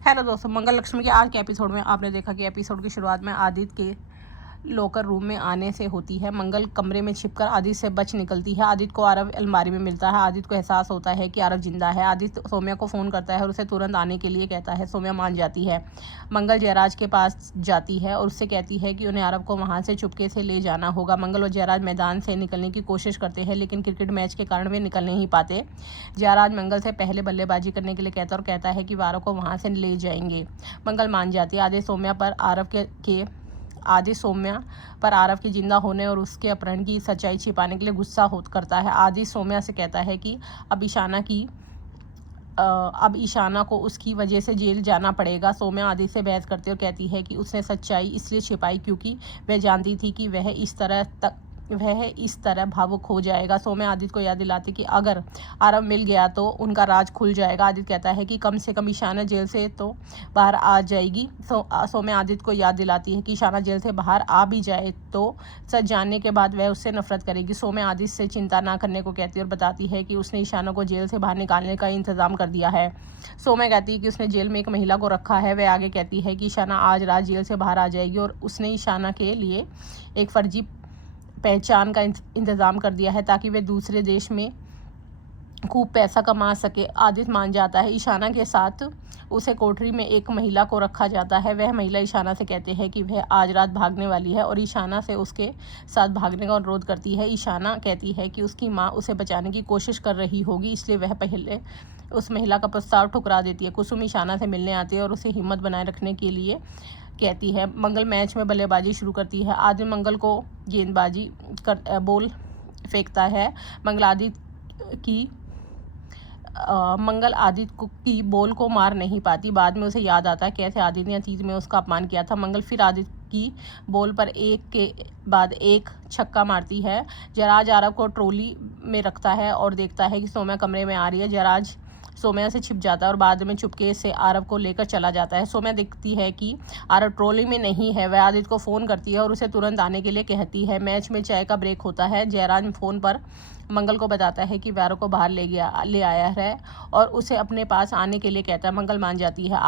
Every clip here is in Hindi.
हेलो दोस्तों, मंगल लक्ष्मी के आज के एपिसोड में आपने देखा कि एपिसोड की शुरुआत में आदित्य के लॉकर रूम में आने से होती है। मंगल कमरे में छिपकर आदित्य से बच निकलती है। आदित्य को आरव अलमारी में मिलता है। आदित्य को एहसास होता है कि आरव जिंदा है। आदित्य सोम्या को फ़ोन करता है और उसे तुरंत आने के लिए कहता है। सोम्या मान जाती है। मंगल जयराज के पास जाती है और उससे कहती है कि उन्हें आरव को वहाँ से चुपके से ले जाना होगा। मंगल और जयराज मैदान से निकलने की कोशिश करते हैं, लेकिन क्रिकेट मैच के कारण वे निकल नहीं पाते। जयराज मंगल से पहले बल्लेबाजी करने के लिए कहता है और कहता है कि वे आरव को वहाँ से ले जाएंगे। मंगल मान जाती है। आदित्य सोम्या पर आरव के जिंदा होने और उसके अपहरण की सच्चाई छिपाने के लिए गुस्सा करता है। आदित्य सोम्या से कहता है कि अब ईशाना को उसकी वजह से जेल जाना पड़ेगा। सोम्या आदित्य से बहस करती है और कहती है कि उसने सच्चाई इसलिए छिपाई क्योंकि वह जानती थी कि वह इस तरह भावुक हो जाएगा। सोम्या आदित्य को याद दिलाती कि अगर आरव मिल गया तो उनका राज खुल जाएगा। आदित्य कहता है कि कम से कम ईशाना जेल से तो बाहर आ जाएगी। सोम्या आदित्य को याद दिलाती है कि ईशाना जेल से बाहर आ भी जाए तो सच जानने के बाद वह उससे नफरत करेगी। सोम्या आदित्य से चिंता ना करने को कहती है और बताती है कि उसने ईशाना को जेल से बाहर निकालने का इंतजाम कर दिया है। सोम्या कहती है कि उसने जेल में एक महिला को रखा है। वह आगे कहती है कि ईशाना आज रात जेल से बाहर आ जाएगी और उसने ईशाना के लिए एक फर्जी पहचान का इंतज़ाम कर दिया है ताकि वे दूसरे देश में खूब पैसा कमा सके। आदित्य मान जाता है। ईशाना के साथ उसे कोठरी में एक महिला को रखा जाता है। वह महिला ईशाना से कहते हैं कि वह आज रात भागने वाली है और ईशाना से उसके साथ भागने का अनुरोध करती है। ईशाना कहती है कि उसकी माँ उसे बचाने की कोशिश कर रही होगी, इसलिए वह पहले उस महिला का प्रस्ताव ठुकरा देती है। कुसुम ईशाना से मिलने आती है और उसे हिम्मत बनाए रखने के लिए कहती है। मंगल मैच में बल्लेबाजी शुरू करती है। आदित्य मंगल को गेंदबाजी कर बॉल फेंकता है। मंगल आदित्य की बॉल को मार नहीं पाती। बाद में उसे याद आता है कैसे आदित्य ने अतीत में उसका अपमान किया था। मंगल फिर आदित्य की बॉल पर एक के बाद एक छक्का मारती है। जयराज आरव को ट्रॉली में रखता है और देखता है कि सोम्या कमरे में आ रही है। जयराज सोम्या से छिप जाता है और बाद में चुपके से आरव को लेकर चला जाता है। सोम्या देखती है कि आरव ट्रॉली में नहीं है। वह आदित्य को फ़ोन करती है और उसे तुरंत आने के लिए कहती है। मैच में चाय का ब्रेक होता है। जयराज फ़ोन पर मंगल को बताता है कि आरव को बाहर ले आया है और उसे अपने पास आने के लिए कहता है। मंगल मान जाती है।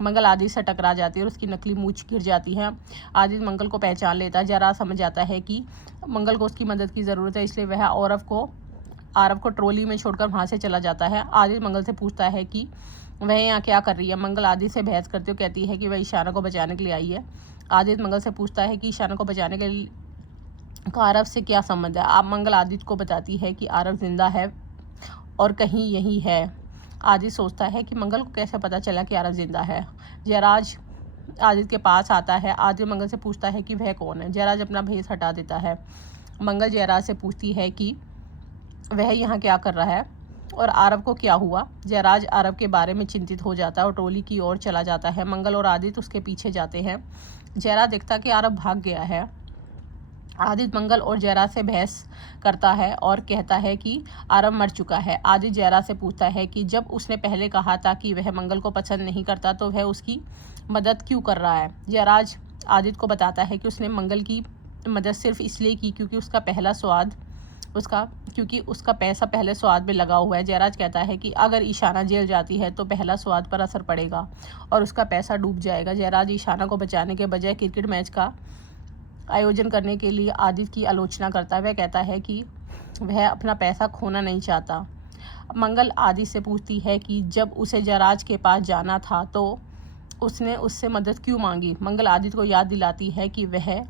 मंगल आदित्य से टकरा जाती है और उसकी नकली मूंछ गिर जाती है। आदित्य मंगल को पहचान लेता है। जयराज समझ जाता है कि मंगल को उसकी मदद की ज़रूरत है, इसलिए वह आरव को ट्रॉली में छोड़कर वहाँ से चला जाता है। आदित्य मंगल से पूछता है कि वह यहाँ क्या कर रही है। मंगल आदित्य से बहस करती है, कहती है कि वह ईशाना को बचाने के लिए आई है। आदित्य मंगल से पूछता है कि ईशाना को बचाने के लिए आरव से क्या संबंध है। मंगल आदित्य को बताती है कि आरव जिंदा है और कहीं यही है। आदित्य सोचता है कि मंगल को कैसे पता चला कि आरव जिंदा है। जयराज आदित्य के पास आता है। आदित्य मंगल से पूछता है कि वह कौन है। जयराज अपना भेष हटा देता है। मंगल जयराज से पूछती है कि वह यहाँ क्या कर रहा है और आरव को क्या हुआ। जयराज आरव के बारे में चिंतित हो जाता है और ट्रॉली की ओर चला जाता है। मंगल और आदित्य उसके पीछे जाते हैं। जयराज देखता कि आरव भाग गया है। आदित्य मंगल और जयराज से बहस करता है और कहता है कि आरव मर चुका है। आदित्य जयराज से पूछता है कि जब उसने पहले कहा था कि वह मंगल को पसंद नहीं करता तो वह उसकी मदद क्यों कर रहा है। जयराज आदित्य को बताता है कि उसने मंगल की मदद सिर्फ इसलिए की क्योंकि उसका पैसा पहले स्वाद में लगा हुआ है। जयराज कहता है कि अगर ईशाना जेल जाती है तो पहला स्वाद पर असर पड़ेगा और उसका पैसा डूब जाएगा। जयराज ईशाना को बचाने के बजाय क्रिकेट मैच का आयोजन करने के लिए आदित्य की आलोचना करता है। वह कहता है कि वह अपना पैसा खोना नहीं चाहता। मंगल आदित्य से पूछती है कि जब उसे जयराज के पास जाना था तो उसने उससे मदद क्यों मांगी। मंगल आदित्य को याद दिलाती है कि वह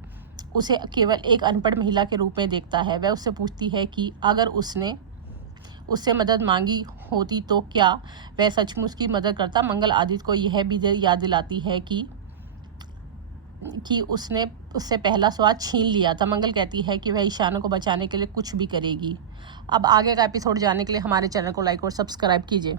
उसे केवल एक अनपढ़ महिला के रूप में देखता है। वह उससे पूछती है कि अगर उसने उससे मदद मांगी होती तो क्या वह सचमुच की मदद करता। मंगल आदित्य को यह भी याद दिलाती है कि उसने उससे पहला स्वाद छीन लिया था। मंगल कहती है कि वह ईशाना को बचाने के लिए कुछ भी करेगी। अब आगे का एपिसोड जानने के लिए हमारे चैनल को लाइक और सब्सक्राइब कीजिए।